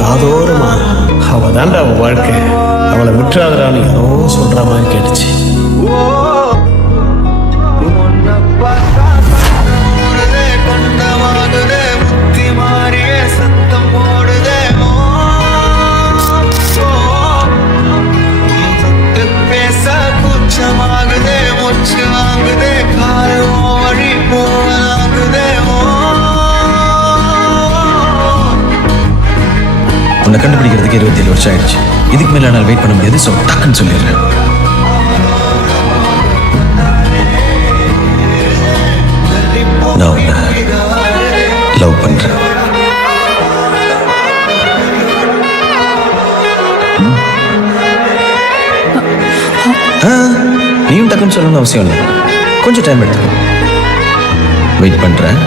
காதோரமா அவ தான்டா அவன் வாழ்க்கை, அவளை விட்டுறாதடான்னு யாரோ சொல்ற மாதிரி கேட்டுச்சு. உன்னை கண்டுபிடிக்கிறதுக்கு 27 வருஷம் ஆயிடுச்சு. இதுக்கு மேல நான் வெயிட் பண்ண முடியாது. ஸோ டக்குன்னு சொல்லிடுறேன். நான் உன்னை லவ் பண்றேன். நீயும் டக்குன்னு சொல்லணும்னு அவசியம் இல்லை. கொஞ்சம் டைம் எடுத்துக்கோ. வெயிட் பண்றேன்.